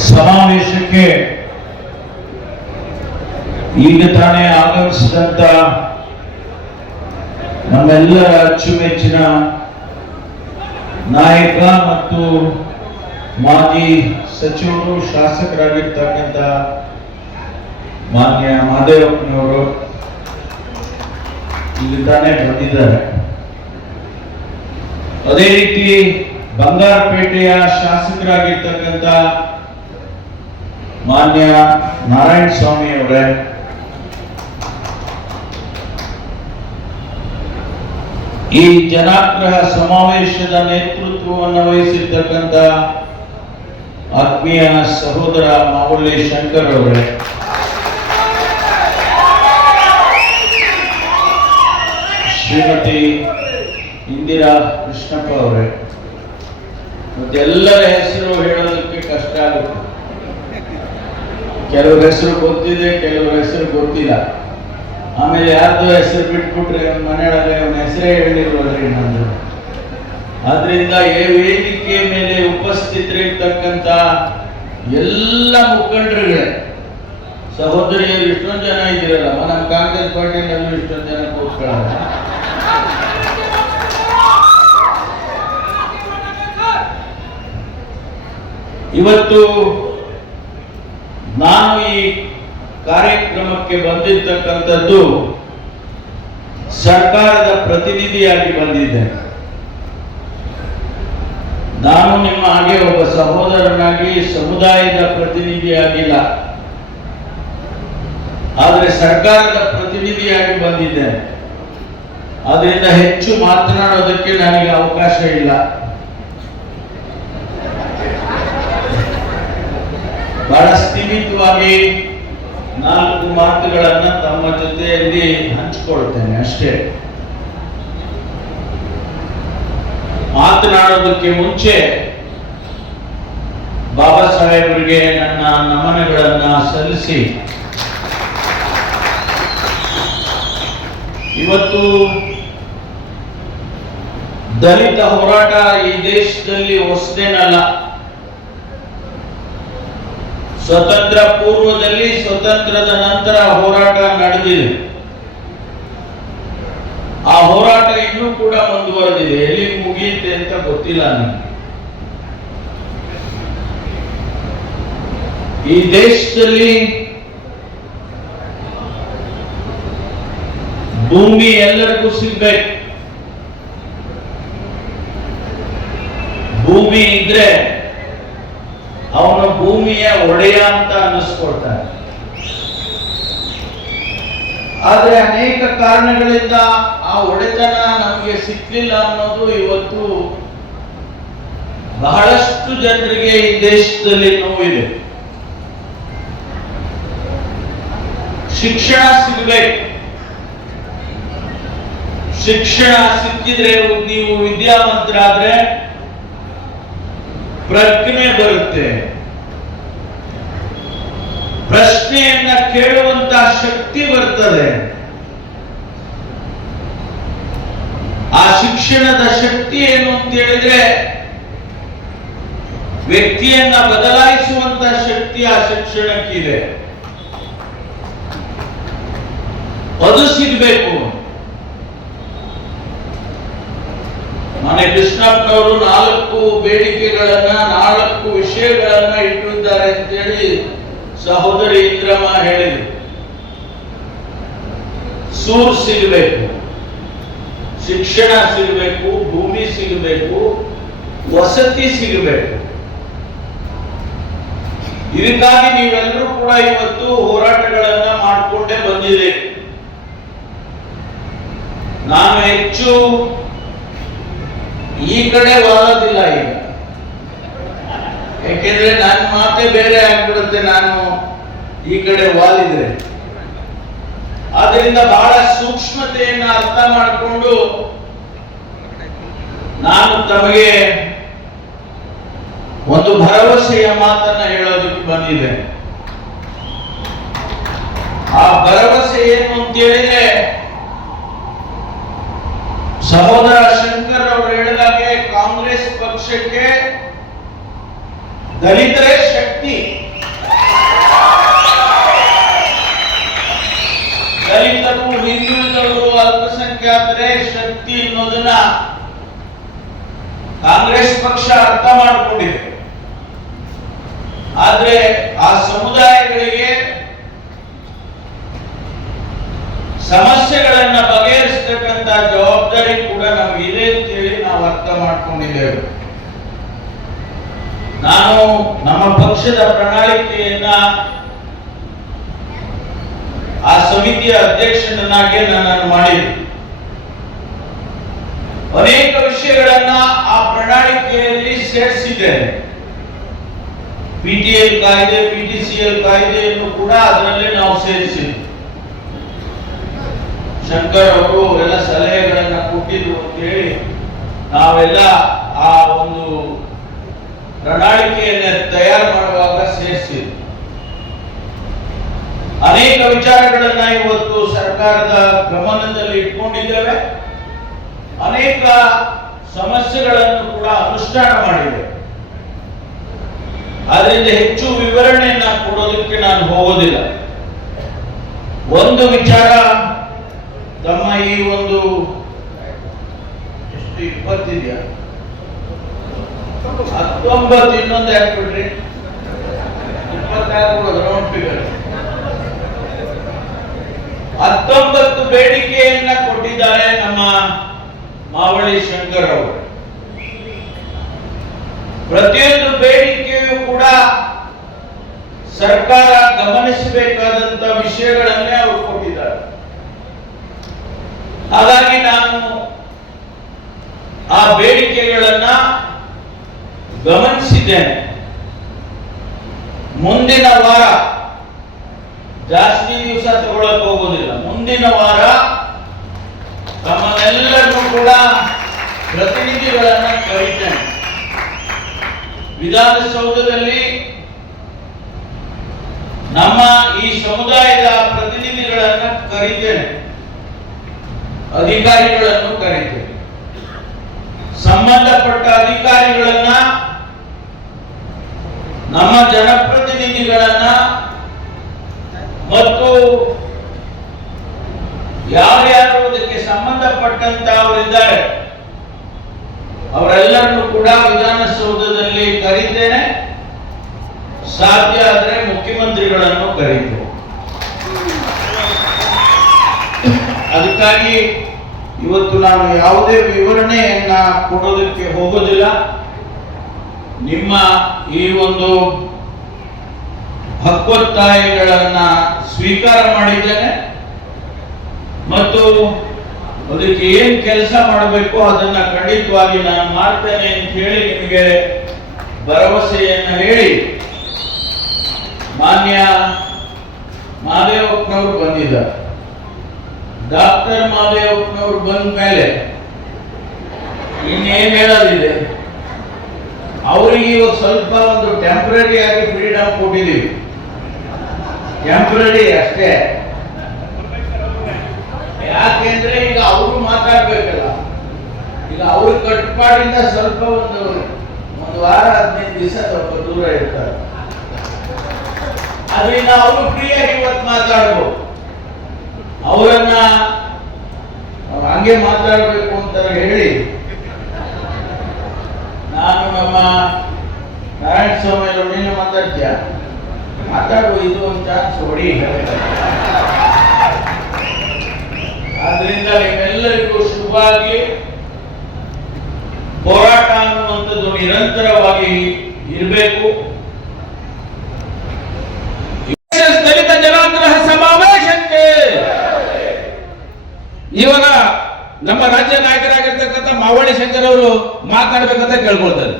ಸಮಾವೇಶಕ್ಕೆ ಈಗ ತಾನೇ ಆಗಮಿಸಿದಂತ ನಮ್ಮೆಲ್ಲರ ಅಚ್ಚುಮೆಚ್ಚಿನ ನಾಯಕ ಮತ್ತು ಮಾಜಿ ಸಚಿವರು ಶಾಸಕರಾಗಿರ್ತಕ್ಕಂಥ ಮಾನ್ಯ ಮಾದೇವಪ್ಪನವರು ಇಲ್ಲಿ ತಾನೇ ಬಂದಿದ್ದಾರೆ. ಅದೇ ರೀತಿ ಬಂಗಾರಪೇಟೆಯ ಶಾಸಕರಾಗಿರ್ತಕ್ಕಂಥ ಮಾನ್ಯ ನಾರಾಯಣ ಸ್ವಾಮಿ ಅವರೇ, ಈ ಜನಾಗ್ರಹ ಸಮಾವೇಶದ ನೇತೃತ್ವವನ್ನು ವಹಿಸಿರ್ತಕ್ಕಂಥ ಆತ್ಮೀಯ ಸಹೋದರ ಮಾವಳ್ಳಿ ಶಂಕರ್ ಅವರೇ, ಶ್ರೀಮತಿ ಇಂದಿರಾ ಕೃಷ್ಣಪ್ಪ ಅವರೇ, ಮತ್ತೆಲ್ಲರ ಹೆಸರು ಹೇಳೋದಕ್ಕೆ ಕಷ್ಟ ಆಗುತ್ತೆ. ಕೆಲವ್ರ ಹೆಸರು ಗೊತ್ತಿದೆ, ಕೆಲವ್ರ ಹೆಸರು ಗೊತ್ತಿಲ್ಲ. ಆಮೇಲೆ ಯಾರ್ದು ಹೆಸರು ಬಿಟ್ಬಿಟ್ರೆ ಅವ್ನ ಮನೆಯೊಳಗೆ ಅವನ ಹೆಸರೇ ಹೇಳಿಲ್ವಲ್ರಿ ನಂದು. ಆದ್ರಿಂದ ಈ ವೇದಿಕೆ ಮೇಲೆ ಉಪಸ್ಥಿತರಿರ್ತಕ್ಕಂಥ ಎಲ್ಲ ಮುಖಂಡರುಗಳೇ, ಸಹೋದರಿಯರು ಇಷ್ಟೊಂದು ಜನ ಇದ್ದೀರಲ್ಲ, ನಮ್ಮ ಕಾಂಗ್ರೆಸ್ ಪಾರ್ಟಿಯಲ್ಲೂ ಇಷ್ಟೊಂದು ಜನ ಕೂತ್ಕೊಳ್ಳಲ್ಲ. ಇವತ್ತು ನಾನು ಈ ಕಾರ್ಯಕ್ರಮಕ್ಕೆ ಬಂದಿರ್ತಕ್ಕಂಥದ್ದು ಸರ್ಕಾರದ ಪ್ರತಿನಿಧಿಯಾಗಿ ಬಂದಿದ್ದೇನೆ. ನಾನು ನಿಮ್ಮ ಹಾಗೆ ಒಬ್ಬ ಸಹೋದರನಾಗಿ ಸಮುದಾಯದ ಪ್ರತಿನಿಧಿಯಾಗಿಲ್ಲ, ಆದರೆ ಸರ್ಕಾರದ ಪ್ರತಿನಿಧಿಯಾಗಿ ಬಂದಿದ್ದೇನೆ. ಅದರಿಂದ ಹೆಚ್ಚು ಮಾತನಾಡೋದಕ್ಕೆ ನನಗೆ ಅವಕಾಶ ಇಲ್ಲ. ಬಹಳ ಸ್ಥಿಮಿತವಾಗಿ 4 ಮಾತುಗಳನ್ನ ತಮ್ಮ ಜೊತೆಯಲ್ಲಿ ಹಂಚಿಕೊಳ್ತೇನೆ ಅಷ್ಟೇ. ಮಾತನಾಡೋದಕ್ಕೆ ಮುಂಚೆ ಬಾಬಾ ಸಾಹೇಬರಿಗೆ ನನ್ನ ನಮನಗಳನ್ನ ಸಲ್ಲಿಸಿ, ಇವತ್ತು ದಲಿತ ಹೋರಾಟ ಈ ದೇಶದಲ್ಲಿ ಹೊಸದೇನಲ್ಲ. ಸ್ವತಂತ್ರ ಪೂರ್ವದಲ್ಲಿ, ಸ್ವತಂತ್ರದ ನಂತರ ಹೋರಾಟ ನಡೆದಿದೆ. ಆ ಹೋರಾಟ ಇನ್ನೂ ಕೂಡ ಮುಂದುವರೆದಿದೆ. ಎಲ್ಲಿ ಮುಗಿಯುತ್ತೆ ಅಂತ ಗೊತ್ತಿಲ್ಲ ನನಗೆ. ಈ ದೇಶದಲ್ಲಿ ಭೂಮಿ ಎಲ್ಲರಿಗೂ ಸಿಗ್ಬೇಕು. ಭೂಮಿ ಇದ್ರೆ ಅವನು ಭೂಮಿಯ ಒಡೆಯ ಅಂತ ಅನ್ನಿಸ್ಕೊಳ್ತಾನೆ. ಆದ್ರೆ ಅನೇಕ ಕಾರಣಗಳಿಂದ ಆ ಒಡೆತನ ನಮಗೆ ಸಿಕ್ಲಿಲ್ಲ ಅನ್ನೋದು ಇವತ್ತು ಬಹಳಷ್ಟು ಜನರಿಗೆ ಈ ದೇಶದಲ್ಲಿ ನೋವಿದೆ. ಶಿಕ್ಷಣ ಸಿಗಬೇಕು. ಶಿಕ್ಷಣ ಸಿಕ್ಕಿದ್ರೆ, ನೀವು ವಿದ್ಯಾವಂತರಾದ್ರೆ ಪ್ರಜ್ಞೆ ಬರುತ್ತೆ, ಪ್ರಶ್ನೆಯನ್ನ ಕೇಳುವಂತ ಶಕ್ತಿ ಬರ್ತದೆ. ಆ ಶಿಕ್ಷಣದ ಶಕ್ತಿ ಏನು ಅಂತ ಹೇಳಿದ್ರೆ, ವ್ಯಕ್ತಿಯನ್ನ ಬದಲಾಯಿಸುವಂತ ಶಕ್ತಿ ಆ ಶಿಕ್ಷಣಕ್ಕಿದೆ. ಅದು ಸಿಗಬೇಕು. ಮನೆ ಕೃಷ್ಣಪ್ಪನವರು 4 ಬೇಡಿಕೆಗಳನ್ನ, 4 ವಿಷಯಗಳನ್ನ ಇಟ್ಟಿದ್ದಾರೆ ಅಂತೇಳಿ ಸಹೋದರಿ ಇಂದ್ರಮ್ಮ ಹೇಳಿದ್ರು. ಸೂರು ಸಿಗಬೇಕು, ಶಿಕ್ಷಣ ಸಿಗಬೇಕು, ಭೂಮಿ ಸಿಗಬೇಕು, ವಸತಿ ಸಿಗಬೇಕು. ಇದಕ್ಕಾಗಿ ನೀವೆಲ್ಲರೂ ಕೂಡ ಇವತ್ತು ಹೋರಾಟಗಳನ್ನ ಮಾಡಿಕೊಂಡೇ ಬಂದಿದೆ. ನಾನು ಹೆಚ್ಚು ಈ ಕಡೆ ವಾಲೋದಿಲ್ಲ ಈಗ, ಯಾಕೆಂದ್ರೆ ನನ್ನ ಮಾತೆ ಬೇರೆ ಆಗ್ಬಿಡುತ್ತೆ ನಾನು ಈ ಕಡೆ ವಾಲಿದ್ರೆ. ಆದ್ರಿಂದ ಬಹಳ ಸೂಕ್ಷ್ಮತೆಯನ್ನ ಅರ್ಥ ಮಾಡಿಕೊಂಡು ನಾನು ತಮಗೆ ಒಂದು ಭರವಸೆಯ ಮಾತನ್ನ ಹೇಳೋದಕ್ಕೆ ಬಂದಿದೆ. ಆ ಭರವಸೆ ಏನು ಅಂತ ಹೇಳಿದ್ರೆ, ಸಹೋದರ ಶಂಕರ್ ಅವರು ಹೇಳಿದಾಗೆ ಕಾಂಗ್ರೆಸ್ ಪಕ್ಷಕ್ಕೆ ದಲಿತರೇ ಶಕ್ತಿ, ದಲಿತರು, ಹಿಂದುಳಿದವರು, ಅಲ್ಪಸಂಖ್ಯಾತರೇ ಶಕ್ತಿ ಅನ್ನೋದನ್ನ ಕಾಂಗ್ರೆಸ್ ಪಕ್ಷ ಅರ್ಥ ಮಾಡಿಕೊಂಡಿದೆ. ಆದ್ರೆ ಆ ಸಮುದಾಯಗಳಿಗೆ ಸಮಸ್ಯೆಗಳನ್ನ ಬಗೆಹರಿಸತಕ್ಕಂತ ಜವಾಬ್ದಾರಿ ಕೂಡ ನಮಗಿದೆ ಅಂತೇಳಿ ನಾವು ಅರ್ಥ ಮಾಡ್ಕೊಂಡಿದ್ದೇವೆ. ನಾನು ನಮ್ಮ ಪಕ್ಷದ ಪ್ರಣಾಳಿಕೆಯನ್ನ ಆ ಸಮಿತಿಯ ಅಧ್ಯಕ್ಷನಾಗಿ ನನ್ನನ್ನು ಮಾಡಿದೆ. ಅನೇಕ ವಿಷಯಗಳನ್ನ ಆ ಪ್ರಣಾಳಿಕೆಯಲ್ಲಿ ಸೇರಿಸಿದ್ದೇನೆ. ಪಿಟಿಎಲ್ ಕಾಯ್ದೆ, ಪಿಟಿಸಿಎಲ್ ಕಾಯ್ದೆಯನ್ನು ಕೂಡ ಅದರಲ್ಲೇ ನಾವು ಸೇರಿಸಿದ್ವಿ. ಶಂಕರ್ ಅವರು ಎಲ್ಲ ಸಲಹೆಗಳನ್ನ ಕೊಟ್ಟಿದ್ರು ಅಂತ ಹೇಳಿ ನಾವೆಲ್ಲ ಆ ಒಂದು ಪ್ರಣಾಳಿಕೆಯನ್ನ ತಯಾರು ಮಾಡುವಾಗ ಸೇರಿಸಿದ್ವಿ. ಅನೇಕ ವಿಚಾರಗಳನ್ನ ಇವತ್ತು ಸರ್ಕಾರದ ಗಮನದಲ್ಲಿ ಇಟ್ಕೊಂಡಿದ್ದೇವೆ. ಅನೇಕ ಸಮಸ್ಯೆಗಳನ್ನು ಕೂಡ ಅನುಷ್ಠಾನ ಮಾಡಿದೆ. ಅದರಿಂದ ಹೆಚ್ಚು ವಿವರಣೆಯನ್ನ ಕೊಡೋದಕ್ಕೆ ನಾನು ಹೋಗೋದಿಲ್ಲ. ಒಂದು ವಿಚಾರ, ತಮ್ಮ ಈ ಒಂದು ಎಷ್ಟು 20 ಇದೆಯಾ 19 ಇನ್ನೊಂದು ಹಾಕ್ಬಿಡ್ರಿ, 26 ರೌಂಡ್ ಫಿಗರ್. 19 ಬೇಡಿಕೆಯನ್ನ ಕೊಟ್ಟಿದ್ದಾರೆ ನಮ್ಮ ಮಾವಳಿ ಶಂಕರ್ ಅವರು. ಪ್ರತಿಯೊಂದು ಬೇಡಿಕೆಯೂ ಕೂಡ ಸರ್ಕಾರ ಗಮನಿಸಬೇಕಾದಂತ ವಿಷಯಗಳನ್ನೇ ಅವರು ಕೊಟ್ಟಿದ್ದಾರೆ. ಹಾಗಾಗಿ ನಾನು ಆ ಬೇಡಿಕೆಗಳನ್ನ ಗಮನಿಸಿದ್ದೇನೆ. ಮುಂದಿನ ವಾರ, ಜಾಸ್ತಿ ದಿವಸ ತಗೊಳ್ಳಕ್ ಹೋಗೋದಿಲ್ಲ, ಮುಂದಿನ ವಾರ ತಮ್ಮನ್ನೆಲ್ಲರನ್ನೂ ಕೂಡ ಪ್ರತಿನಿಧಿಗಳನ್ನ ಕರೀತೇನೆ. ವಿಧಾನಸೌಧದಲ್ಲಿ ನಮ್ಮ ಈ ಸಮುದಾಯದ ಪ್ರತಿನಿಧಿಗಳನ್ನ ಕರೀತೇನೆ, ಅಧಿಕಾರಿಗಳನ್ನು ಕರೀತೇನೆ. ಸಂಬಂಧಪಟ್ಟ ಅಧಿಕಾರಿಗಳನ್ನ, ನಮ್ಮ ಜನಪ್ರತಿನಿಧಿಗಳನ್ನ ಮತ್ತು ಯಾರ್ಯಾರು ಅದಕ್ಕೆ ಸಂಬಂಧಪಟ್ಟಂತ ಅವರಿದ್ದಾರೆ ಅವರೆಲ್ಲರನ್ನು ಕೂಡ ವಿಧಾನಸೌಧದಲ್ಲಿ ಕರೀತೇನೆ. ಸಾಧ್ಯ ಆದರೆ ಮುಖ್ಯಮಂತ್ರಿಗಳನ್ನು ಕರೀತೇವೆ. ಅದಕ್ಕಾಗಿ ಇವತ್ತು ನಾನು ಯಾವುದೇ ವಿವರಣೆಯನ್ನ ಕೊಡೋದಕ್ಕೆ ಹೋಗೋದಿಲ್ಲ. ನಿಮ್ಮ ಈ ಒಂದು ಹಕ್ಕೊತ್ತಾಯಗಳನ್ನ ಸ್ವೀಕಾರ ಮಾಡಿದ್ದೇನೆ ಮತ್ತು ಅದಕ್ಕೆ ಏನ್ ಕೆಲಸ ಮಾಡಬೇಕು ಅದನ್ನ ಖಂಡಿತವಾಗಿ ನಾನು ಮಾಡ್ತೇನೆ ಅಂತ ಹೇಳಿ ನಿಮಗೆ ಭರವಸೆಯನ್ನ ಹೇಳಿ, ಮಾನ್ಯ ಮಹದೇವಪ್ಪನವರು ಬಂದಿದ್ದಾರೆ. ಡಾಕ್ಟರ್ ಮಹದೇವಪ್ಪನವರು ಬಂದ ಮೇಲೆ ಇನ್ನೇನ್ ಹೇಳೋದಿದೆ, ಅವರಿಗೆ ಇವಾಗ ಸ್ವಲ್ಪ ಒಂದು ಟೆಂಪರರಿ ಆಗಿ ಫ್ರೀಡಮ್ ಕೊಟ್ಟಿದ್ದೀವಿ. ಟೆಂಪರರಿ ಅಷ್ಟೇ. ಯಾಕೆಂದ್ರೆ ಈಗ ಅವರು ಮಾತಾಡ್ಬೇಕಲ್ಲ, ಈಗ ಅವ್ರ ಕಟ್ಪಾಡಿಂದ ಸ್ವಲ್ಪ ಒಂದು ವಾರ 15 ದಿವಸ ಸ್ವಲ್ಪ ದೂರ ಇರ್ತಾರೆ. ಅದರಿಂದ ಅವರು ಫ್ರೀಯಾಗಿ ಇವತ್ತು ಮಾತಾಡ್ಬೋದು. ಅವರನ್ನ ಹಂಗೆ ಮಾತಾಡ್ಬೇಕು ಅಂತ ಹೇಳಿ ನಾನು ನಮ್ಮ ನಾರಾಯಣ ಸ್ವಾಮಿ ಅವರು, ನೀನು ಮಾತಾಡ್ತೀಯ, ಮಾತಾಡುವ, ಇದು ಒಂದು ಚಾನ್ಸ್ ಹೊಡಿ. ಆದ್ರಿಂದ ನಿಮ್ಮೆಲ್ಲರಿಗೂ ಶುಭವಾಗಿ. ಹೋರಾಟ ಅನ್ನುವಂಥದ್ದು ನಿರಂತರವಾಗಿ ಇರಬೇಕು. ದಲಿತ ಜನಾಗ್ರಹ ಸಮಾವೇಶಕ್ಕೆ ಇವಾಗ ನಮ್ಮ ರಾಜ್ಯ ನಾಯಕರಾಗಿರ್ತಕ್ಕಂಥ ಮಾವಳಿ ಶಂಕರ್ ಅವರು ಮಾತನಾಡಬೇಕಂತ ಕೇಳ್ಕೊಳ್ತಾರೆ.